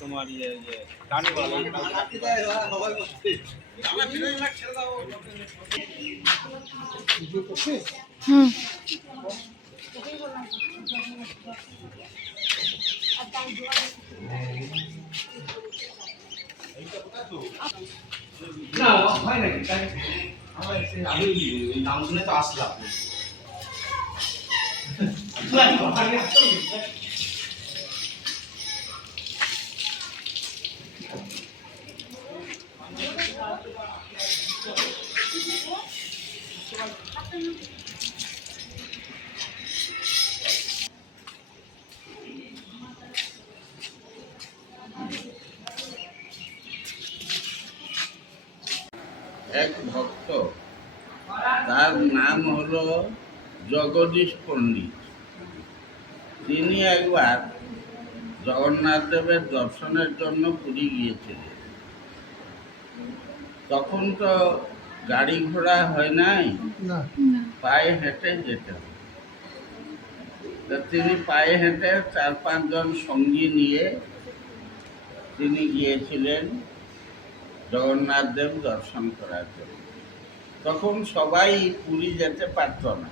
তোমার ইয়ে হুম না হয় নাকি আমি নাম শুনে তো আসলাম এক ভক্ত, তার নাম হলো জগদীশ পণ্ডিত। তিনি একবার জগন্নাথ দেবের দর্শনের জন্য পুরী গিয়েছিলেন। তখন তো গাড়ি ঘোড়া হয় নাই, পায়ে হেঁটে যেতে হবে। তিনি পায়ে হেঁটে 4-5 জন সঙ্গী নিয়ে তিনি গিয়েছিলেন জগন্নাথ দেব দর্শন করার জন্য। তখন সবাই পুরী যেতে পারত না,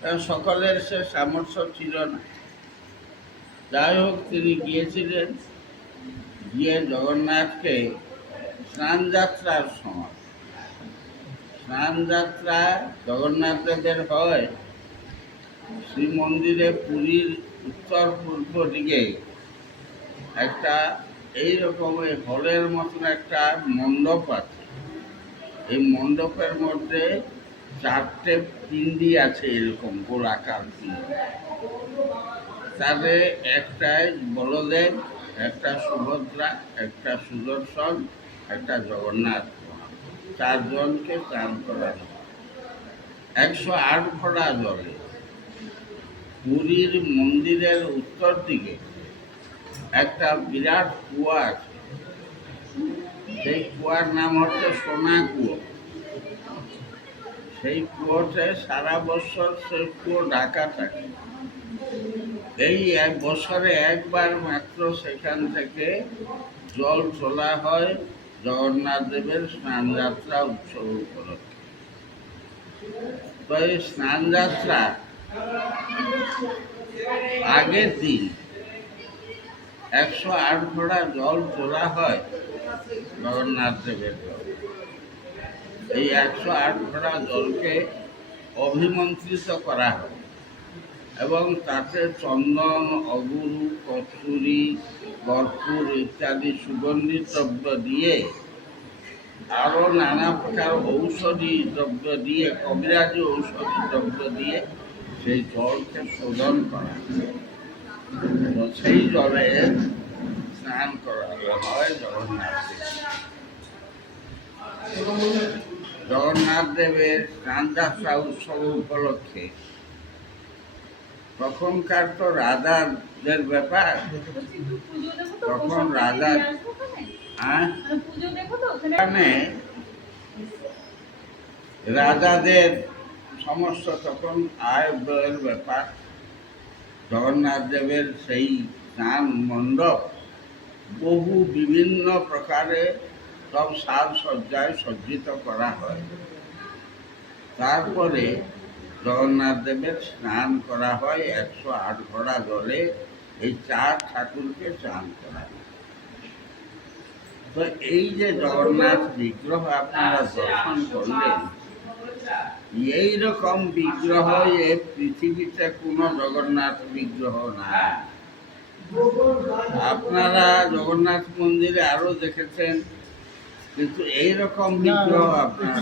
কারণ সকলের সে সামর্থ্য ছিল না। যাই হোক, তিনি গিয়েছিলেন। গিয়ে জগন্নাথকে স্নান যাত্রার সময়, স্নান যাত্রা জগন্নাথ দেবের হয় শ্রীমন্দিরে পুরীর উত্তর পূর্ব দিকে একটা এইরকম হলের মতন একটা মণ্ডপ আছে। এই মণ্ডপের মধ্যে 4টে পিণ্ডি আছে, এরকম গোলাকার পিণ্ডি। তাদের একটাই বলদেব, একটা সুভদ্রা, একটা সুদর্শন, একটা জগন্নাথ, 4 জনকে স্নান করানো। 108 ভরা জলে পুরীর মন্দিরের উত্তর দিকে একটা বিরাট কুয়া আছে। সেই কুয়ার নাম হচ্ছে সোনা কুয়ো। সেই কুয়োতে সারা বছর সেই কুয়ো ঢাকা থাকে। এই বছরে একবার মাত্র সেখান থেকে জল তোলা হয় জগন্নাথ দেবের স্নান যাত্রা উৎসব উপলক্ষে। তো এই স্নান যাত্রা আগের দিন 108 ঘোড়া জল তোলা হয় জগন্নাথ দেবের জল। এই 108 ঘোড়া জলকে অভিমন্ত্রিত করা হয় এবং তাতে চন্দন, অগুরু, কস্তুরী, কর্পূর ইত্যাদি সুগন্ধি দ্রব্য দিয়ে, আরও নানা প্রকার ঔষধি দ্রব্য দিয়ে, কবিরাজি ঔষধি দ্রব্য দিয়ে সেই জলকে শোধন করা হয়। তো সেই জলে স্নান করানো হয় জগন্নাথ দেব। জগন্নাথ দেবের স্নান যাত্রা উৎসব উপলক্ষে তখনকার তো রাজাদের ব্যাপার, তখন রাজা রাজাদের সমস্ত তখন আয় ব্যয়ের ব্যাপার। জগন্নাথ দেবের সেই স্নান মণ্ডপ বহু বিভিন্ন প্রকারে সব সাজসজ্জায় সজ্জিত করা হয়। তারপরে জগন্নাথ দেবের স্নান করা হয় 108 ঘোড়া জলে। এই 4 ঠাকুরকে স্নান করা হয়। তো এই যে জগন্নাথ বিগ্রহ আপনারা দর্শন করলেন, এই রকম বিগ্রহ এই পৃথিবীতে কোনো জগন্নাথ বিগ্রহ নাই। আপনারা জগন্নাথ মন্দিরে আরো দেখেছেন, কিন্তু এইরকম বিগ্রহ আপনারা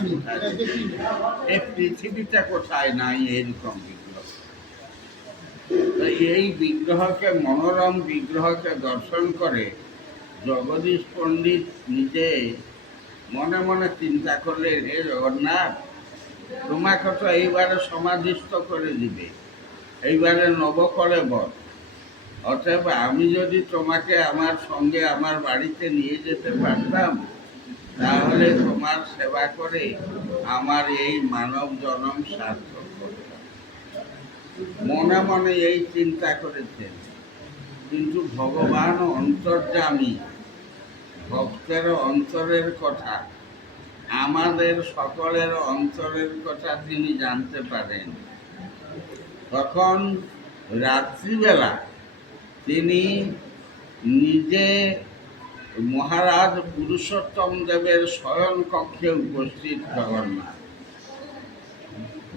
এই পৃথিবীতে কোথায় নাই এইরকম বিগ্রহ। এই বিগ্রহকে, মনোরম বিগ্রহকে দর্শন করে জগদীশ পণ্ডিত নিজে মনে মনে চিন্তা করলেন, হে জগন্নাথ, তোমাকে তো এইবারে সমাধিস্থ করে দিবে, এইবারে নবকলেবর। অতএব আমি যদি তোমাকে আমার সঙ্গে আমার বাড়িতে নিয়ে যেতে পারতাম, তাহলে তোমার সেবা করে আমার এই মানব জনম সার্থক করতাম। মনে মনে এই চিন্তা করেছেন, কিন্তু ভগবান অন্তর্যামী, ভক্তের অন্তরের কথা, আমাদের সকলের অন্তরের কথা তিনি জানতে পারেন। তখন রাত্রিবেলা তিনি নিজে মহারাজ পুরুষোত্তম দেবের শয়ন কক্ষে উপস্থিত জগন্নাথ,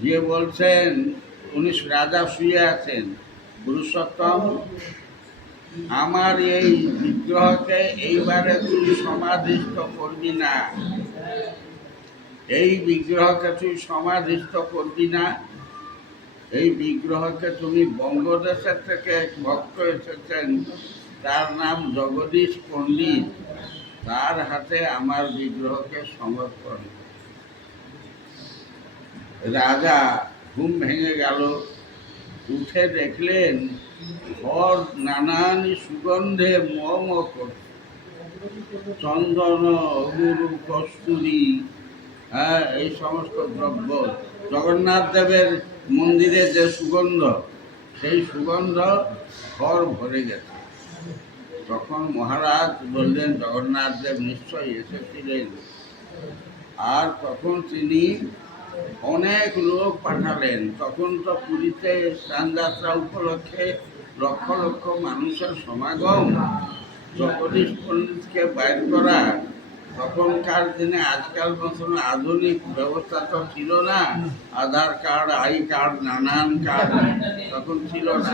যে বলছেন, উনি রাজা শুয়ে আছেন, পুরুষোত্তম আমার এই বিগ্রহকে এইবারে তুই সমাধিস্থ করবি না, এই বিগ্রহকে তুই সমাধিস্থ করবি না, এই বিগ্রহকে তুমি বঙ্গদেশের থেকে এক ভক্ত এসেছেন, তার নাম জগদীশ পণ্ডিত, তার হাতে আমার বিগ্রহকে সমর্পণ। রাজা ঘুম ভেঙে গেল, উঠে দেখলেন ঘর নানান সুগন্ধে মম করছে, চন্দন, অগুরু, কস্তুরী, এই সমস্ত দ্রব্য, জগন্নাথ দেবের মন্দিরে যে সুগন্ধ, সেই সুগন্ধ ঘর ভরে গেছে। তখন মহারাজ বললেন, জগন্নাথ দেব নিশ্চয়ই এসেছিলেন। আর তখন তিনি অনেক লোক পাঠালেন। তখন তো পুরীতে স্নানযাত্রা উপলক্ষে লক্ষ লক্ষ মানুষের সমাগম, জগদীশ পণ্ডিতকে বাইর করা, তখনকার দিনে আজকাল মতন আধুনিক ব্যবস্থা তো ছিল না, আধার কার্ড, আই কার্ড, নানান কার্ড তখন ছিল না।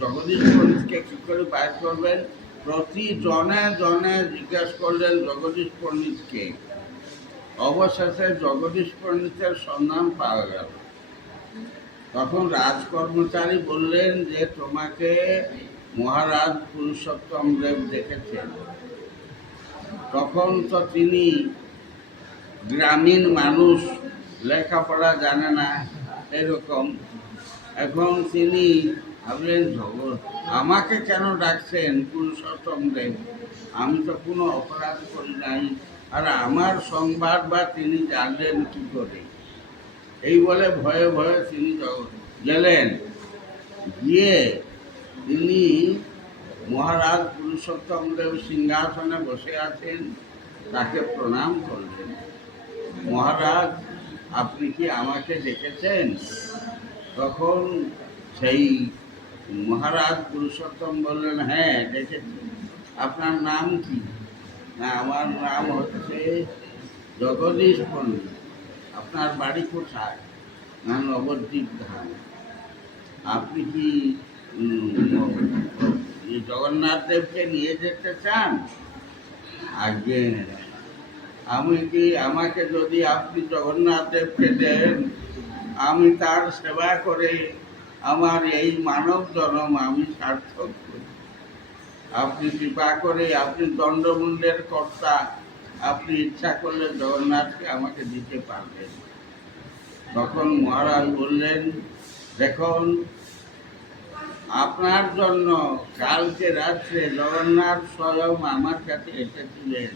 জগদীশ পণ্ডিতকে কি করে বাইর করবেন? প্রতি জনে জনে জিজ্ঞেস করলেন জগদীশ পণ্ডিতকে। অবশেষে জগদীশ পণ্ডিতের সন্ধান পাওয়া গেল। তখন রাজকর্মচারী বললেন যে, তোমাকে মহারাজ পুরুষোত্তম দেব দেখেছেন। তখন তো তিনি গ্রামীণ মানুষ, লেখাপড়া জানে না এরকম। এখন তিনি ভাবলেন, আমাকে কেন ডাকছেন পুরুষোত্তম দেব? আমি তো কোনো অপরাধ করি নাই, আর আমার সংবাদ বা তিনি জানলেন কি করে? এই বলে ভয়ে ভয়ে তিনি গেলেন। গিয়ে তিনি মহারাজ পুরুষোত্তম দেব সিংহাসনে বসে আছেন, তাকে প্রণাম করলেন। মহারাজ, আপনি কি আমাকে ডেকেছেন? তখন সেই মহারাজ পুরুষোত্তম বললেন, হ্যাঁ ডেকেছি। আপনার নাম কি? না, আমার নাম হচ্ছে জগদীশ পণ্ডিত। আপনার বাড়ি কোথায়? না, নবদ্বীপ ধাম। আপনি কি জগন্নাথ দেবকে নিয়ে যেতে চান? আগে আমাকে যদি আপনি জগন্নাথ দেবকে দেন, আমি তার সেবা করে আমার এই মানব জন্ম আমি সার্থক করি। আপনি কৃপা করে, আপনি দণ্ডমূল্যের কর্তা, আপনি ইচ্ছা করলে জগন্নাথকে আমাকে দিতে পারবেন। তখন মহারাজ বললেন, দেখুন, আপনার জন্য কালকে রাত্রে জগন্নাথ স্বয়ং আমার কাছে এসেছিলেন।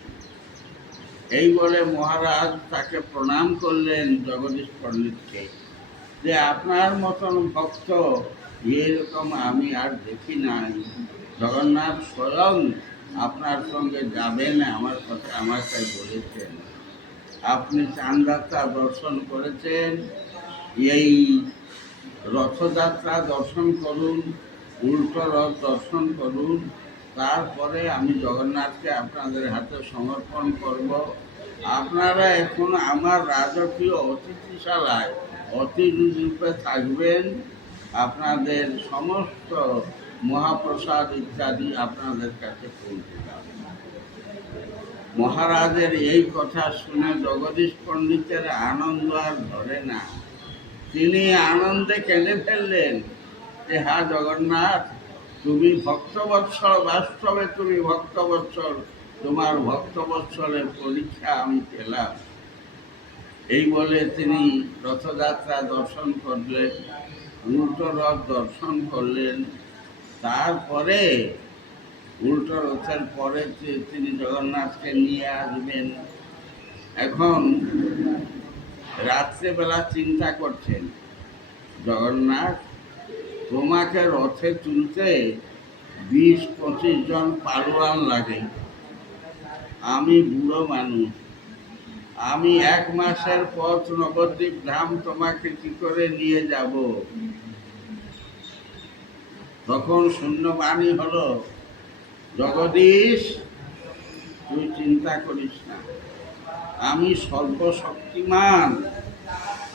এই বলে মহারাজ তাকে প্রণাম করলেন জগদীশ পণ্ডিতকে, যে আপনার মতন ভক্ত এরকম আমি আর দেখি নাই। জগন্নাথ স্বয়ং আপনার সঙ্গে যাবেন আমার কাছে বলেছেন। আপনি চাঁদযাত্রা দর্শন করেছেন, এই রথযাত্রা দর্শন করুন, উল্টো রথ দর্শন করুন, তারপরে আমি জগন্নাথকে আপনাদের হাতে সমর্পণ করব। আপনারা এখন আমার রাজকীয় অতিথিশালায় অতিথি রূপে থাকবেন। আপনাদের সমস্ত মহাপ্রসাদ ইত্যাদি আপনাদের কাছে পৌঁছে যাবে। মহারাজের এই কথা শুনে জগদীশ পণ্ডিতের আনন্দ আর ধরে না। তিনি আনন্দে কেঁদে ফেললেন যে, হ্যাঁ জগন্নাথ, তুমি ভক্তবৎসল, বাস্তবে তুমি ভক্তবৎসল, তোমার ভক্তবৎসলের পরীক্ষা আমি পেলাম। এই বলে তিনি রথযাত্রা দর্শন করলেন, উল্টো রথ দর্শন করলেন। তারপরে উল্টো রথের পরে তিনি জগন্নাথকে নিয়ে আসবেন। এখন রাত্রেবেলা চিন্তা করছেন, জগন্নাথ তোমাকে রথে তুলতে 20-25 জন পালোয়ান লাগে, আমি বুড়ো মানুষ, আমি 1 মাসের পথ নবদ্বীপ ধাম তোমাকে কি করে নিয়ে যাব? তখন শূন্যবাণী হলো, জগদীশ তুই চিন্তা করিস না, আমি সর্বশক্তিমান,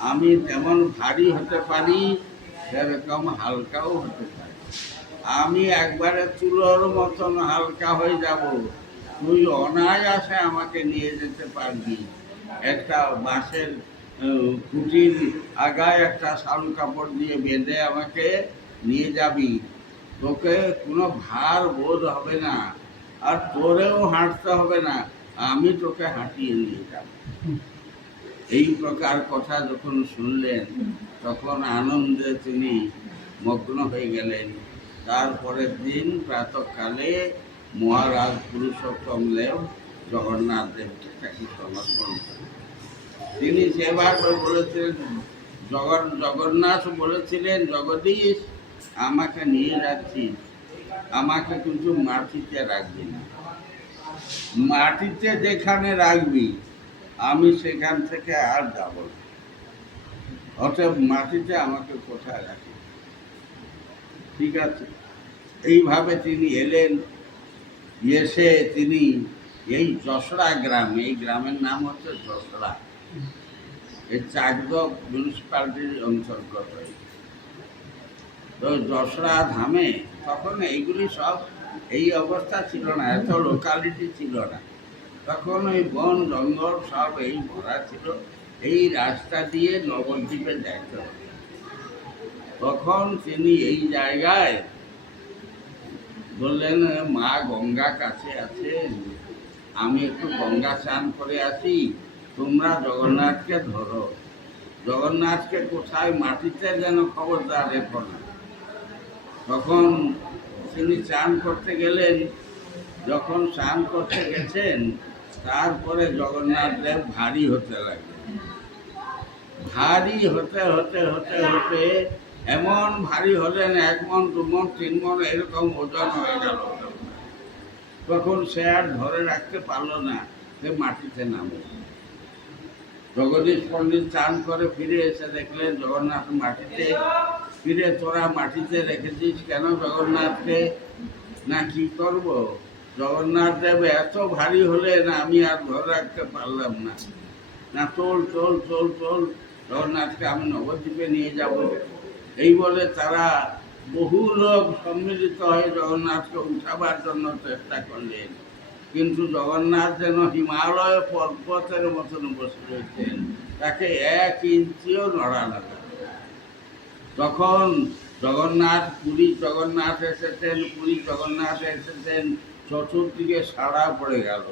আমি যেমন ভারী হতে পারি সেরকম হালকাও হতে পারি, আমি একবারে তুলোর মতন হালকা হয়ে যাব, তুই অনায়াসে আমাকে নিয়ে যেতে পারবি। একটা বাঁশের খুঁটির আগায় একটা শাল কাপড় দিয়ে বেঁধে আমাকে নিয়ে যাবি, তোকে কোনো ভার বোধ হবে না, আর তোরেও হাঁটতে হবে না, আমি তোকে হাঁটিয়ে নিয়ে যাব। এই প্রকার কথা যখন শুনলেন তখন আনন্দে তিনি মগ্ন হয়ে গেলেন। তারপরের দিন প্রাতঃকালে মহারাজ পুরুষোত্তম দেব জগন্নাথ দেবকে তাকে সমর্পণ করেন। তিনি সেভাবে বলেছিলেন, জগন্নাথ বলেছিলেন, জগদীশ আমাকে নিয়ে যাচ্ছিস, আমাকে কিন্তু মাটিতে রাখবি না, মাটিতে যেখানে রাখবি আমি সেখান থেকে আর যাব না, অতএব মাটিতে আমাকে কোথায় রাখি। ঠিক আছে, এইভাবে তিনি এলেন। এসে তিনি এই যশোরা গ্রাম, এই গ্রামের নাম হচ্ছে যশোরা, এই চাকদহ মিউনিসিপ্যালিটির অন্তর্গত। তো যশোরা ধামে তখন এইগুলি সব এই অবস্থা ছিল না, এত লোকালিটি ছিল না, তখন ওই বন জঙ্গল সব এই ভরা ছিল। এই রাস্তা দিয়ে নবদ্বীপে যাইতে হবে। তখন তিনি এই জায়গায় বললেন, মা গঙ্গা কাছে আছে, আমি একটু গঙ্গা স্নান করে আসি, তোমরা জগন্নাথকে ধরো। জগন্নাথকে কোথায় মাটিতে যেন খবরদার রেখো না। তখন তিনি স্নান করতে গেলেন। যখন স্নান করতে গেছেন তারপরে জগন্নাথ দেব ভারী হতে লাগলেন। ভারী হতে হতে হতে হতে এমন ভারী হলেন, 1 মণ 2 মণ 3 মণ এরকম ওজন হয়ে গেল। তখন সে আর ধরে রাখতে পারলো না, সে মাটিতে নামে। জগদীশ পণ্ডিত চান করে ফিরে এসে দেখলেন জগন্নাথ মাটিতে। ফিরে, তোরা মাটিতে রেখেছিস কেন জগন্নাথকে? না কি করব, জগন্নাথ দেব এত ভারী হলেন আমি আর ধরে রাখতে পারলাম না। না চল চল চল চল, জগন্নাথকে আমি নবদ্বীপে নিয়ে যাব। এই বলে তারা বহু লোক সম্মিলিত হয়ে জগন্নাথকে উঠাবার জন্য চেষ্টা করলেন, কিন্তু জগন্নাথ যেন হিমালয় পর্বতের মতন বসে রয়েছেন, তাকে 1 ইঞ্চিও নড়ানো যায়। তখন জগন্নাথ পুরী জগন্নাথ এসেছেন, চতুর্দিকে সাড়া পড়ে গেল।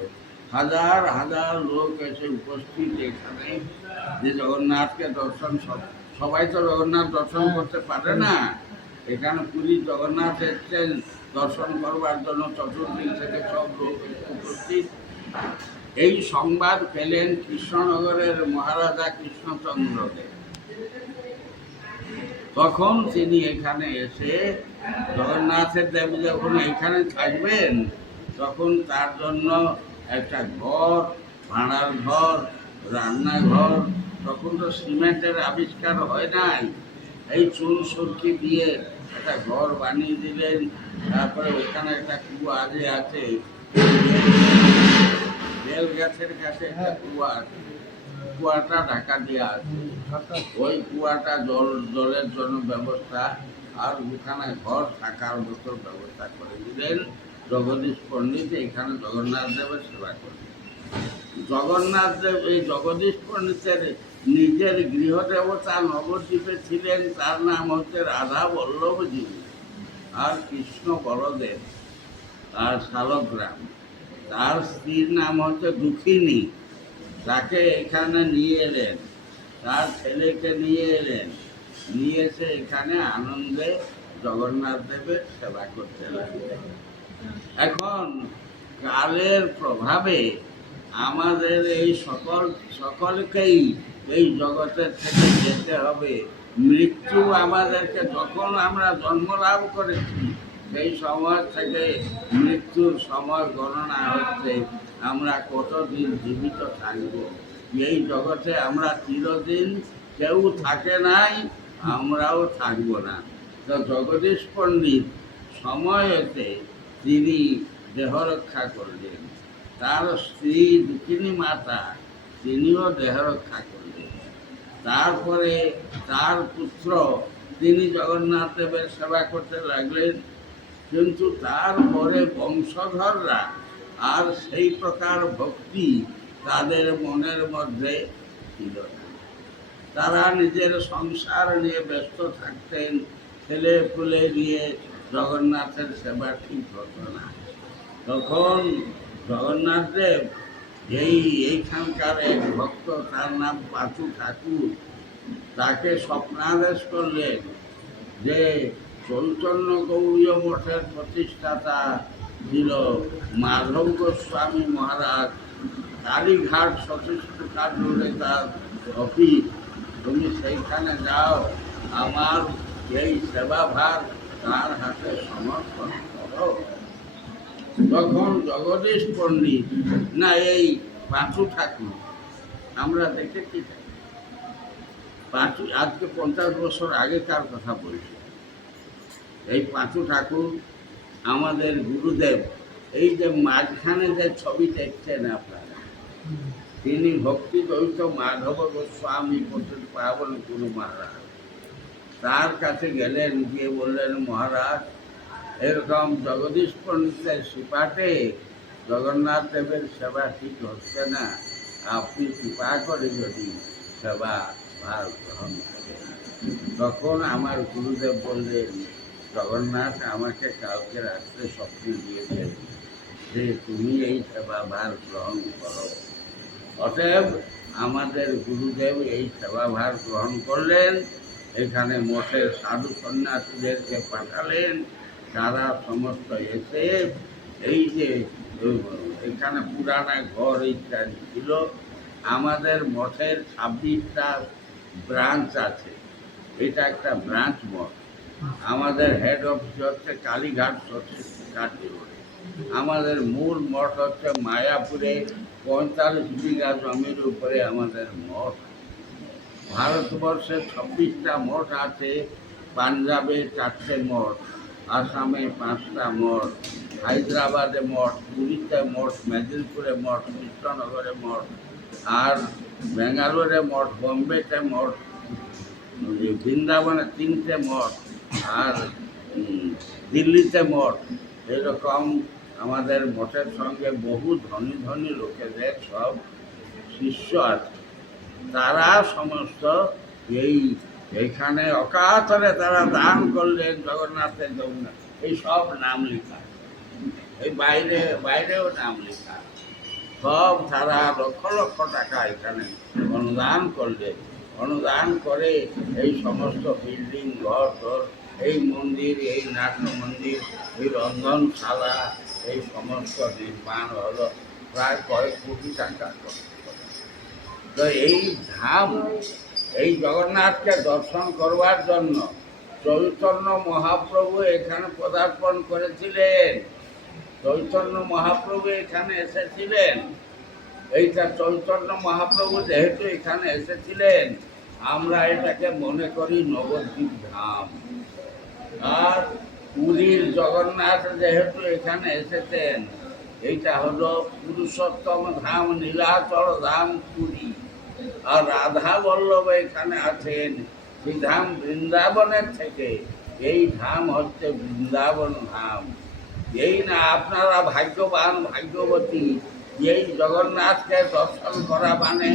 হাজার হাজার লোক এসে উপস্থিত এখানে, যে জগন্নাথকে দর্শন, সবাই তো জগন্নাথ দর্শন করতে পারে না। এখানে পুরী জগন্নাথ এসেছেন দর্শন করবার জন্য, চতুর্দিক থেকে সব লোক উপস্থিত। এই সংবাদ পেলেন কৃষ্ণনগরের মহারাজা কৃষ্ণচন্দ্রদেব। তখন তিনি এখানে এসে, জগন্নাথের দেব যখন এখানে থাকবেন তখন তার জন্য একটা ঘর, ভাড়ার ঘর, রান্নাঘর, তখন তো সিমেন্টের আবিষ্কার হয় নাই, এই চুন সুরকি দিয়ে একটা ঘর বানিয়ে দিলেন। তারপরে ওখানে একটা কুয়া যে আছে, বেল গাছের কাছে একটা কুয়া আছে, কুয়াটা ঢাকা দেওয়া আছে, ওই কুয়াটা জলের জন্য ব্যবস্থা, আর ওখানে ঘর থাকার মতো ব্যবস্থা করে দিলেন। জগদীশ পণ্ডিত এখানে জগন্নাথ দেবের সেবা করলেন। জগন্নাথ দেব, এই জগদীশ পণ্ডিতের নিজের গৃহদেবতা নবদ্বীপে ছিলেন, তার নাম হচ্ছে রাধা বল্লভজি, আর কৃষ্ণ বলদেব, আর শালগ্রাম। তার স্ত্রীর নাম হচ্ছে দুঃখিনী, তাকে এখানে নিয়ে এলেন, তার ছেলেকে নিয়ে এলেন, নিয়ে এসে এখানে আনন্দে জগন্নাথ দেবের সেবা করতে লাগলেন। এখন কালের প্রভাবে আমাদের এই সকলকেই এই জগতের থেকে যেতে হবে। মৃত্যু আমাদেরকে, যখন আমরা জন্ম লাভ করেছি সেই সময় থেকে মৃত্যুর সময় গণনা হচ্ছে আমরা কতদিন জীবিত থাকব। এই জগতে আমরা চিরদিন কেউ থাকে নাই, আমরাও থাকব না। তো জগদীশ পণ্ডিত সময়তে তিনি দেহ রক্ষা করলেন, তার স্ত্রী দুঃখিনী মাতা তিনিও দেহ রক্ষা করলেন। তারপরে তার পুত্র তিনি জগন্নাথ দেবের সেবা করতে লাগলেন, কিন্তু তারপরে বংশধররা আর সেই প্রকার ভক্তি তাদের মনের মধ্যে ছিল না। তারা নিজের সংসার নিয়ে ব্যস্ত থাকতেন, ছেলে পুলে নিয়ে জগন্নাথের সেবা ঠিক হতো না। তখন জগন্নাথ দেব এইখানকার এক ভক্ত, তার নাম পাঁচু ঠাকুর, তাকে স্বপ্নাদেশ করলেন যে চৈতন্য গৌড়ীয় মঠের প্রতিষ্ঠাতা ছিল মাধব গোস্বামী মহারাজ, কালীঘাট সতীষ্ঠকার রোডে তার অফিস, তুমি সেইখানে যাও, আমার এই সেবাভার তার হাতে সমর্পণ করো। তখন জগদীশ পণ্ডিত, না এই পাঁচু ঠাকুর, আমরা দেখেছি পাঁচু, আজকে 50 বছর আগেকার কথা বলছি। এই পাঁচু ঠাকুর আমাদের গুরুদেব, এই যে মাঝখানে যে ছবি দেখছেন আপনারা, তিনি ভক্তি দ্বৈত মাধব গোস্বামী পণ্ডিত পাবন গুরু মহারাজ। তার কাছে গেলেন, গিয়ে বললেন, মহারাজ এরকম জগদীশ পণ্ডিতের সিপাটে জগন্নাথ দেবের সেবা ঠিক হচ্ছে না, আপনি কৃপা করে যদি সেবা ভার গ্রহণ করেন। তখন আমার গুরুদেব বললেন, জগন্নাথ আমাকে কালকে রাত্রে স্বপ্নে দিয়েছেন যে তুমি এই সেবা ভার গ্রহণ করো। অতএব আমাদের গুরুদেব এই সেবা ভার গ্রহণ করলেন, এখানে মঠের সাধু সন্ন্যাসীদেরকে পাঠালেন, তারা সমস্ত এসে এই যে এখানে পুরানা ঘর ইত্যাদি ছিল। আমাদের মঠের 26টা ব্রাঞ্চ আছে, এটা একটা ব্রাঞ্চ মঠ। আমাদের হেড অফিস হচ্ছে কালীঘাট সতীষ্ঠকার রোডে। আমাদের মূল মঠ হচ্ছে মায়াপুরে, 45 বিঘা জমির উপরে আমাদের মঠ। ভারতবর্ষে 26টা মঠ আছে, পাঞ্জাবে 4টে মঠ, আসামে 5টা মঠ, হায়দ্রাবাদে মঠ, পুরীতে মঠ, মেদিনীপুরে মঠ, কৃষ্ণনগরে মঠ, আর বেঙ্গালোরে মঠ, বোম্বেতে মঠ, বৃন্দাবনে 3টে মঠ, আর দিল্লিতে মঠ। এরকম আমাদের মঠের সঙ্গে বহু ধনী ধনী লোকেদের সব শিষ্য আছে। তারা সমস্ত এইখানে অকাতরে তারা দান করলেন জগন্নাথের জন্য। এই সব নাম লেখা, এই বাইরেও নাম লেখা, সব তারা লক্ষ লক্ষ টাকা এখানে অনুদান করলেন। অনুদান করে এই সমস্ত বিল্ডিং, ঘর টর, এই মন্দির, এই নাট্য মন্দির, এই রন্ধনশালা, এই সমস্ত নির্মাণ হলো প্রায় কয়েক কোটি টাকা। তো এই ধাম, এই জগন্নাথকে দর্শন করবার জন্য চৈতন্য মহাপ্রভু এখানে পদার্পণ করেছিলেন। চৈতন্য মহাপ্রভু এখানে এসেছিলেন। এইটা চৈতন্য মহাপ্রভু যেহেতু এখানে এসেছিলেন, আমরা এটাকে মনে করি নবদ্বীপ ধাম। আর পুরীর জগন্নাথ যেহেতু এখানে এসেছেন, এইটা হলো পুরুষোত্তম ধাম, নীলাচল ধাম পুরী। আর রাধা বল্লভ এখানে আছেন, সেই ধাম বৃন্দাবনের থেকে। এই ধাম হচ্ছে বৃন্দাবন ধাম। এই না আপনারা ভাগ্যবান, ভাগ্যবতী, এই জগন্নাথকে দর্শন করা মানে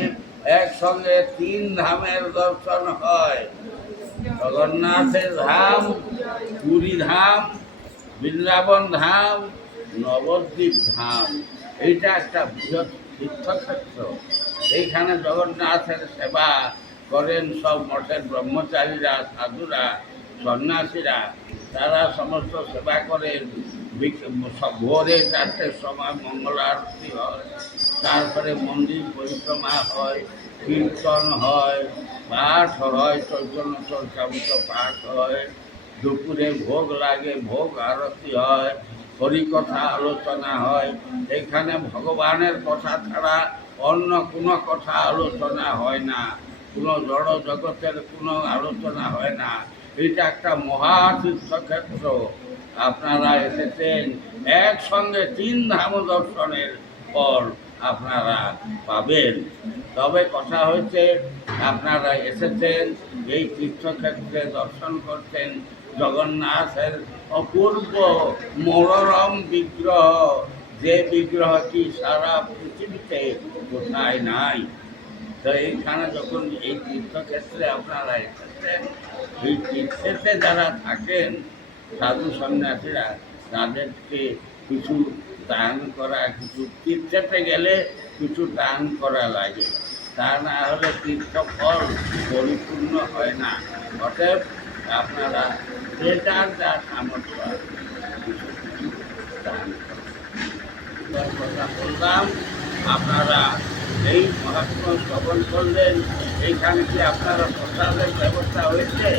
একসঙ্গে 3 ধামের দর্শন হয়। জগন্নাথের ধাম, পুরী ধাম, বৃন্দাবন ধাম, নবদ্বীপ ধাম। এইটা একটা বৃহৎ তীর্থক্ষেত্র। এইখানে জগন্নাথের সেবা করেন সব মঠের ব্রহ্মচারীরা, সাধুরা, সন্ন্যাসীরা। তারা সমস্ত সেবা করেন। সব ভোরে 4টের সময় মঙ্গল আরতি হয়, তারপরে মন্দির পরিক্রমা হয়, কীর্তন হয়, পাঠ হয়, চৈতন্য চর্চামৃত পাঠ হয়, দুপুরে ভোগ লাগে, ভোগ আরতি হয়, হরিকথা আলোচনা হয়। এখানে ভগবানের কথা ছাড়া অন্য কোনো কথা আলোচনা হয় না, কোনো জড় জগতের কোনো আলোচনা হয় না। এটা একটা মহা তীর্থক্ষেত্র। আপনারা এসেছেন, একসঙ্গে 3 ধাম দর্শনের ফল আপনারা পাবেন। তবে কথা হচ্ছে, আপনারা এসেছেন এই তীর্থক্ষেত্রে দর্শন করতেন জগন্নাথের অপূর্ব মনোরম বিগ্রহ, যে বিগ্রহটি সারা পৃথিবীতে কোথায় নাই। তো এইখানে যখন এই তীর্থক্ষেত্রে আপনারা এসেছেন, এই তীর্থেতে যারা থাকেন সাধু সন্ন্যাসীরা, তাদেরকে কিছু দান করা, কিছু তীর্থেতে গেলে কিছু দান করা লাগে, তা না হলে তীর্থ ফল পরিপূর্ণ হয় না। অতএব আপনারা যেটার যা সামর্থ্য আছে কিছু কিছু দান করেন। কথা বললাম, আপনারা এই মহাত্ম শ্রবণ করলেন। এইখানে কি আপনারা প্রসাদের ব্যবস্থা হয়েছে?